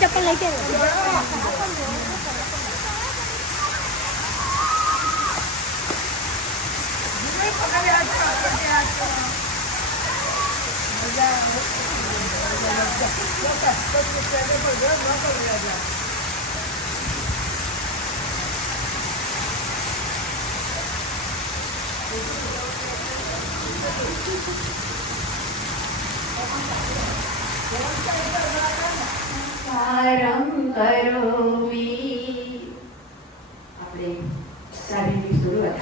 ચપ્પલ લઈ જાય સારં કરોમી આપણે સારી શરૂઆત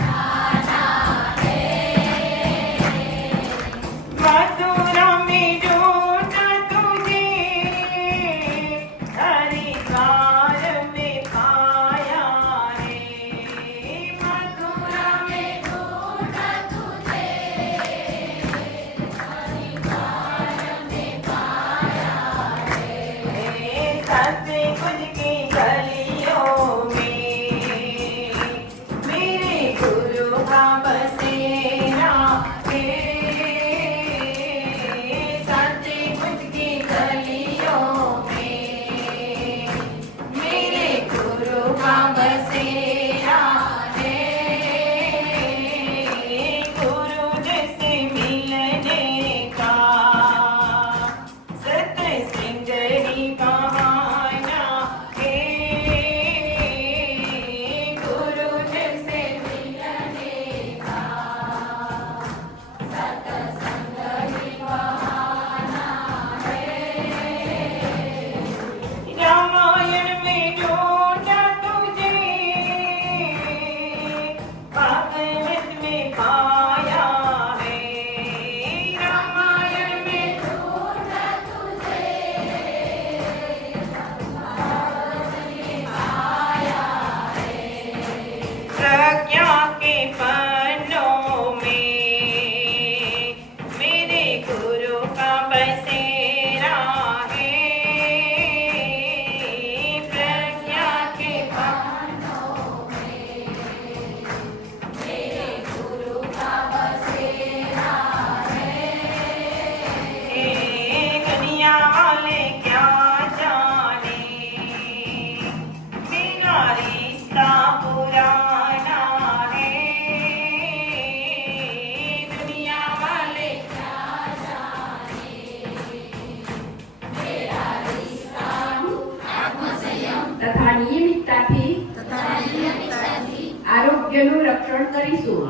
આરોગ્યનું રક્ષણ કરીશું.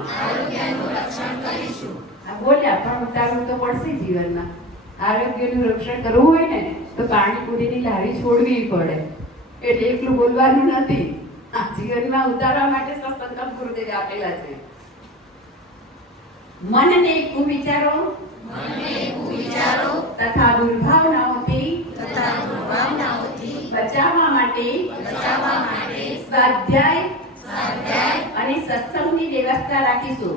બોલ્યા પણ ઉતારવું તો પડશે જીવનમાં. આરોગ્યનું રક્ષણ કરવું હોય ને તો પાણીપુરીની લારી છોડવી પડે. એટલે એકલું બોલવાનું નથી, આ જીવનમાં ઉતારવા માટે સત્સંગ ગુરુદેવે આપેલા છે. મનને કુવિચારો તથા દુર્ભાવનાઓથી બચાવવા માટે સ્વાધ્યાય અને સત્સંગની વ્યવસ્થા રાખીશું.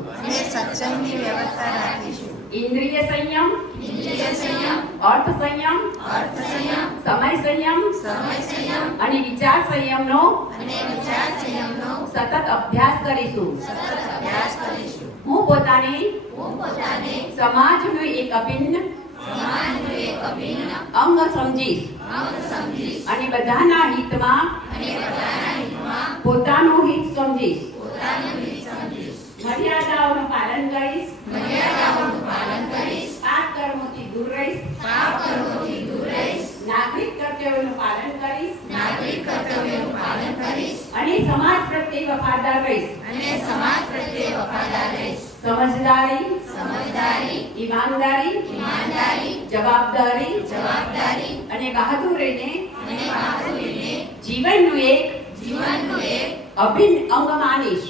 ઇન્દ્રિય સંયમ, અર્થ સંયમ, સમય સંયમ અને વિચાર સંયમનો સતત અભ્યાસ કરીશું. હું પોતાને સમાજનું એક અભિન્ન અંગ સમજીશ અને બધાના હિતમાં પોતાનું હિત સમજીશ. મર્યાદાઓનું પાલન કરીશ. પાપ કર્મોથી દૂર રહીશ. નાગરિક કર્તવ્યોનું પાલન કરીશ. અને સમાજ પ્રત્યે વફાદાર રહીશ. સમજદારી, ઈમાનદારી, જવાબદારી અને બહાદુરીને જીવનનું એક અભિન્ન અંગ માનીશ.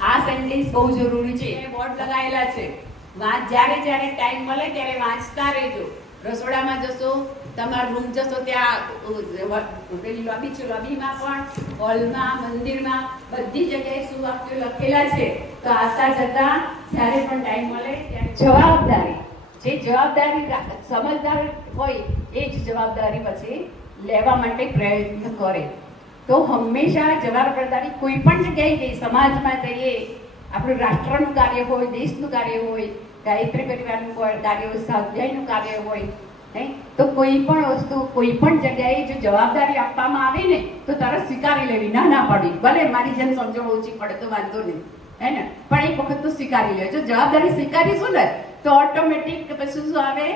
આ સેન્ટેન્સ બહુ જરૂરી છે. બોર્ડ લગાવેલા છે. જ્યારે ટાઈમ મળે ત્યારે વાંચતા રહેજો. રસોડામાં જશો, તમારા રૂમ જશો, ત્યાં પેલી લોબી છે, લોબીમાં પણ, હોલમાં, મંદિરમાં, બધી જગ્યાએ શું વાક્યો લખેલા છે. તો આવતા જતા જ્યારે પણ ટાઈમ મળે ત્યારે જે જવાબદારી સમજદાર હોય એ જ જવાબદારી પછી લેવા માટે પ્રયત્ન કરે. તો હંમેશા જવાબદારી કોઈ પણ જગ્યાએ જઈએ, સમાજમાં જઈએ, આપણું રાષ્ટ્રનું કાર્ય હોય, દેશનું કાર્ય હોય, ગાયત્રી પરિવારનું કાર્ય હોય, સ્વાધ્યાયનું કાર્ય હોય, તો કોઈ પણ વસ્તુ કોઈ પણ જગ્યાએ જો જવાબદારી આપવામાં આવે ને તો તરત સ્વીકારી લેવી, ના પડી, ભલે મારી જેમ સમજણ ઓછી પડે તો વાંધો નહીં, હે ને, પણ એક વખત તો સ્વીકારી લે. જો જવાબદારી સ્વીકારીશું ને તો ઓટોમેટિક પછી શું આવે,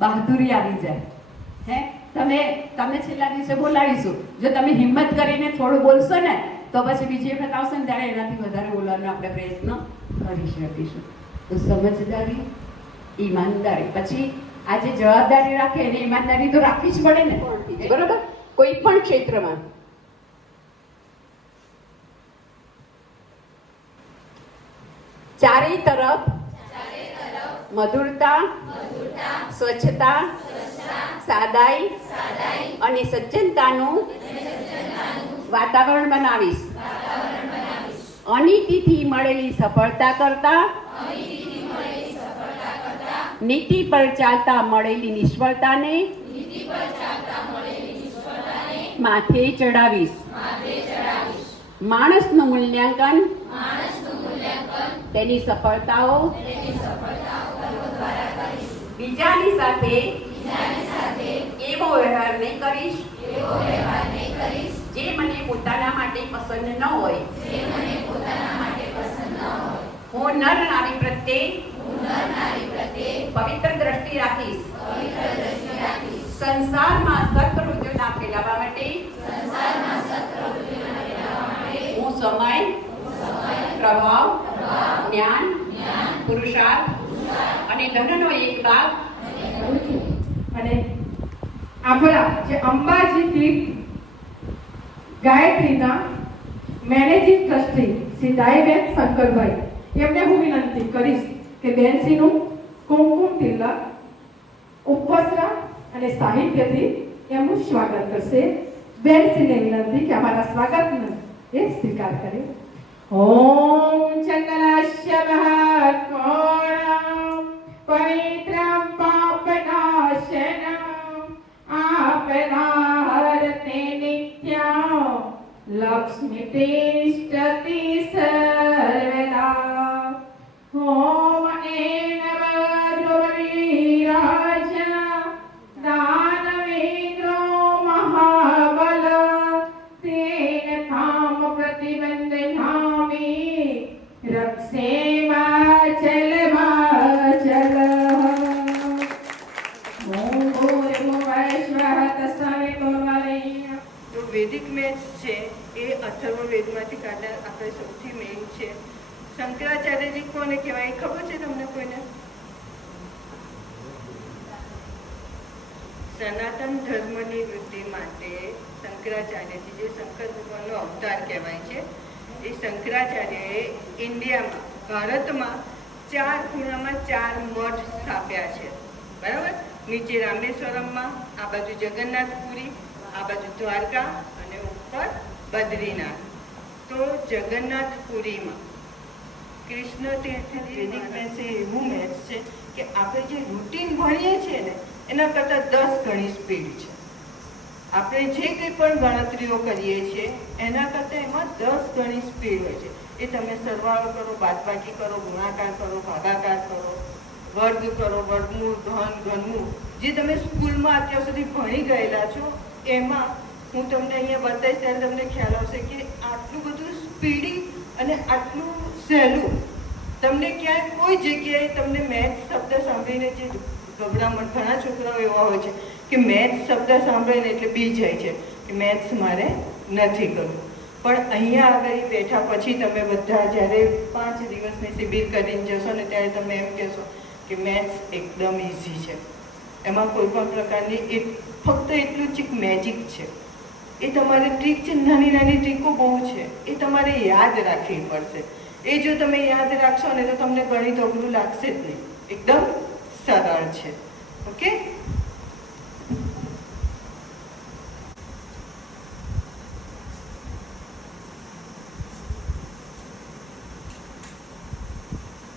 બહાદુરી આવી જાય. હે, તમે છેલ્લા દિવસે બોલાવીશું, જો તમે હિંમત કરીને થોડું બોલશો ને તો પછી બીજી વખત આવશે ને ત્યારે એનાથી વધારે બોલવાનો આપણે પ્રયત્ન કરી શકીશું. તો સમજદારી, ઈમાનદારી, પછી આ જે જવાબદારી રાખે એને ઈમાનદારી તો રાખવી જ પડે ને, બરોબર, કોઈ પણ ક્ષેત્રમાં. ચારે તરફ મધુરતા, સ્વચ્છતા, સાદાઈ અને સજ્જનતાનું વાતાવરણ બનાવીશ. અનીતિથી મળેલી સફળતા કરતા નીતિ પર ચાલતા મળેલી નિષ્ફળતાને માથે ચડાવીશ. માણસનું મૂલ્યાંકન તેની સફળતાઓ બીજાની સાથે એવો વ્યવહાર નહીં કરીશ જે મને પોતાના માટે પસંદ ન હોય. હું નર નારી પ્રત્યે પવિત્ર દ્રષ્ટિ રાખીશ. સંસારમાં સત્પ્રવૃત્તિઓના ફેલાવા માટે હું સમય, પ્રભાવ, જ્ઞાન, પુરુષાર્થ અને ધનનો એક ભાગ અને આપણા જે અંબાજી ક્લિપ ગાયત્રીના મેનેજિંગ ટ્રસ્ટી શ્રી દાઈબેન શંકરભાઈ, એમને હું વિનંતી કરીશ કે બેનસીનું કુમકુમ તિલક, ઉપવસ્ત્ર અને સાહિત્યથી એમનું સ્વાગત કરશે. બેનસીને વિનંતી કે અમારા સ્વાગતનો એ સ્વીકાર કરે. ઓમ ચંદનાસ્ય મહાકોણમ પવિત્રમ પાપનાશનમ આપનાહરતે નિત્યમ લક્ષ્મી તિષ્ઠતિ સર્વદા. ઓમ એન વદ્રવીરાજા દાનવેન્દ્રો મહાબલ તેન કામ પ્રતિબંધનામી રક્ષેમાચલ વાચલ. ઓમ ભૂર્ભુવઃ તત્સવિતુર્વરેણ્યં. તો વૈદિક મેથ્સ છે એ અથર્વવેદમાંથી કાઢેલ આપણે સૌથી મેઇન છે. શંકરાચાર્યજી કોને કહેવાય ખબર છે તમને કોઈને? સનાતન ધર્મની વૃદ્ધિ માટે શંકરાચાર્યજી, જે શંકર ભગવાનનો અવતાર કહેવાય છે, એ શંકરાચાર્યએ ઇન્ડિયામાં, ભારતમાં 4 ખૂણામાં 4 મઠ સ્થાપ્યા છે. બરાબર, નીચે રામેશ્વરમમાં, આ બાજુ જગન્નાથપુરી, આ બાજુ દ્વારકા અને ઉપર બદ્રીનાથ. તો જગન્નાથપુરીમાં કૃષ્ણ તીર્થની વૈદિક મેથ્સ એવું મેથ્સ છે કે આપણે જે રૂટીન ભણીએ છીએ ને એના કરતાં 10 ગણી સ્પીડ છે. આપણે જે કંઈ પણ ગણતરીઓ કરીએ છીએ એના કરતાં એમાં 10 ગણી સ્પીડ હોય છે. એ તમે સરવાળો કરો, બાદબાકી કરો, ગુણાકાર કરો, ભાગાકાર કરો, વર્ગ કરો, વર્ગમૂળ, ઘન, ઘનમૂળ, જે તમે સ્કૂલમાં અત્યાર સુધી ભણી ગયેલા છો એમાં હું તમને અહીંયા બતાવીશ ત્યારે તમને ખ્યાલ આવશે કે આટલું બધું સ્પીડી અને આટલું સહેલું. તમને ક્યાંય કોઈ જગ્યાએ તમને મેથ્સ શબ્દ સાંભળીને જે ગભરામણ, ઘણા છોકરાઓ એવા હોય છે કે મેથ્સ શબ્દ સાંભળીને એટલે બી જાય છે કે મેથ્સ મારે નથી કરવું. પણ અહીંયા આગળ બેઠા પછી તમે બધા જ્યારે 5 દિવસની શિબિર કરીને જશો ને ત્યારે તમે એમ કહેશો કે મેથ્સ એકદમ ઇઝી છે. એમાં કોઈ પણ પ્રકારની ફક્ત એટલું જ એક મેજિક છે. એ તમારે ટ્રીક છે, નાની નાની ટ્રીકો બહુ છે, એ તમારે યાદ રાખવી પડશે. એ જો તમે યાદ રાખશો ને તો તમને ગણિત અઘરું લાગશે જ નહીં, એકદમ સરળ છે. ઓકે,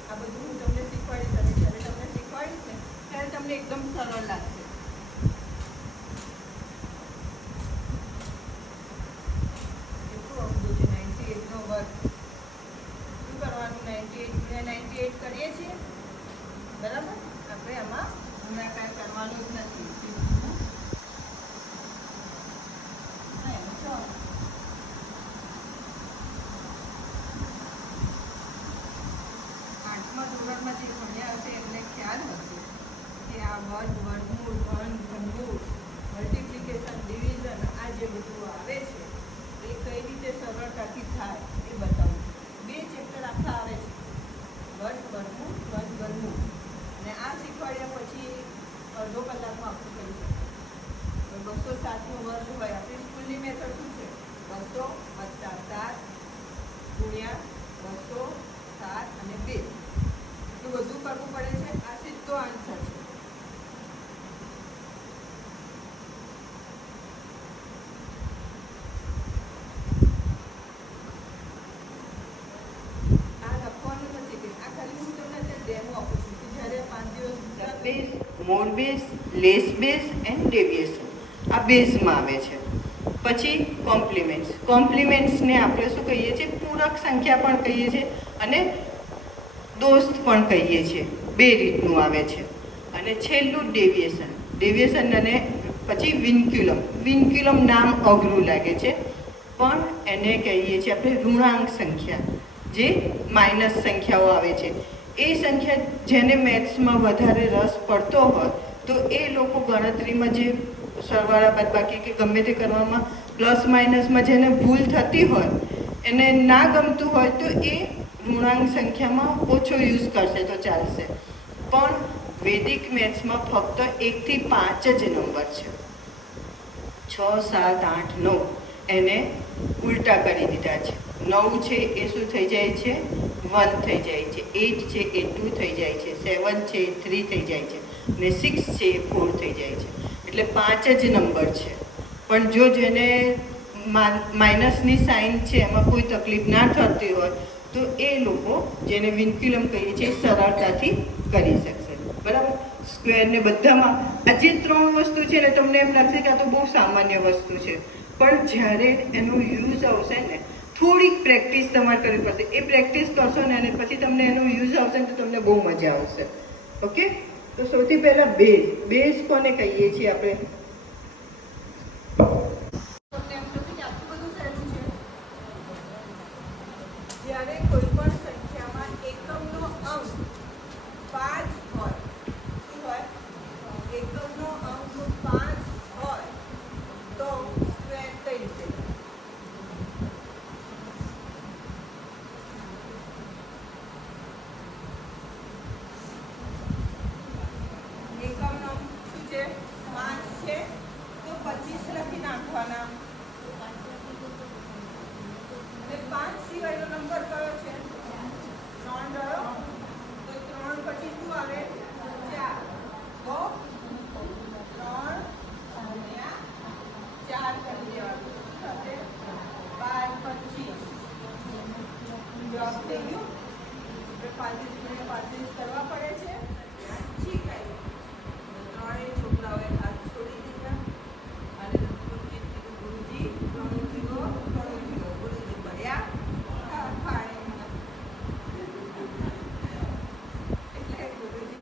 આ બધું હું તમને શીખવાડીશ અને જ્યારે તમને શીખવાડીશ ને ત્યારે તમને એકદમ સરળ લાગશે. 200 વત્તા 7 ગુણ્યા 200 7 અને 2 એટલું બધું કરવું પડે છે. આ સીધો આન્સર છે. આ લખવાનું નથી કે આ ખાલી હું તમને અત્યારે ડેમો આપું છું કે જ્યારે 5 દિવસ base, more base, less base and deviation આ બેઝમાં આવે છે. પછી કોમ્પ્લિમેન્ટ્સને આપણે શું કહીએ છીએ? પૂરક સંખ્યા પણ કહીએ છીએ અને દોસ્ત પણ કહીએ છીએ. બે રીતનું આવે છે. અને છેલ્લું ડેવિએશન અને પછી વિન્ક્યુલમ નામ અઘરું લાગે છે પણ એને કહીએ છીએ આપણે ઋણાંક સંખ્યા, જે માઇનસ સંખ્યાઓ આવે છે. એ સંખ્યા જેને મેથ્સમાં વધારે રસ પડતો હોય તો એ લોકો ગણતરીમાં જે સરવાળા બાદબાકી કે ગમે તે કરવામાં પ્લસ માઇનસમાં જેને ભૂલ થતી હોય, એને ના ગમતું હોય તો એ ઋણાંક સંખ્યામાં ઓછો યુઝ કરશે તો ચાલશે. પણ વૈદિક મેથ્સમાં ફક્ત 1 થી 5 જ નંબર છે. 6 7 8 9 એને ઉલટા કરી દીધા છે. 9 છે એ શું થઈ જાય છે? 1 થઈ જાય છે. 8 છે એ 2 થઈ જાય છે. 7 છે એ 3 થઈ જાય છે. ને 6 છે એ 4 થઈ જાય છે. એટલે 5 જ નંબર છે. પણ જો જેને માઇનસની સાઇન છે એમાં કોઈ તકલીફ ના થતી હોય તો એ લોકો જેને વિન્ક્યુલમ કહીએ છીએ સરળતાથી કરી શકશે. બરાબર? સ્ક્વેરને બધામાં આ જે 3 વસ્તુ છે ને તમને એમ લાગશે કે આ તો બહુ સામાન્ય વસ્તુ છે, પણ જ્યારે એનો યુઝ આવશે ને થોડીક પ્રેક્ટિસ તમારે કરવી પડશે. એ પ્રેક્ટિસ કરશો ને અને પછી તમને એનો યુઝ આવશે ને તો તમને બહુ મજા આવશે. ઓકે? તો સૌથી પહેલાં બેઝ કોને કહીએ છીએ આપણે? જ્યારે કોઈ પણ સંખ્યામાં એકમનો અંક 5 હોય, શું હોય? એકમનો અંક 5 હોય તો સ્ક્વેર કઈ રીતે? એકમનો શું છે? 5 છે તો 25 લખી નાખવાના. અને 5 સિવાયનો નંબર કયો છે? 3 રહ્યો તો 3 પછી શું આવે? 4. તો 3 ગુણ્યા 4 કરી દેવાનું. શું થશે? 12 25. જવાબ થઈ ગયો. આપણે 35 ગુણ્યા 35 કરવા પડે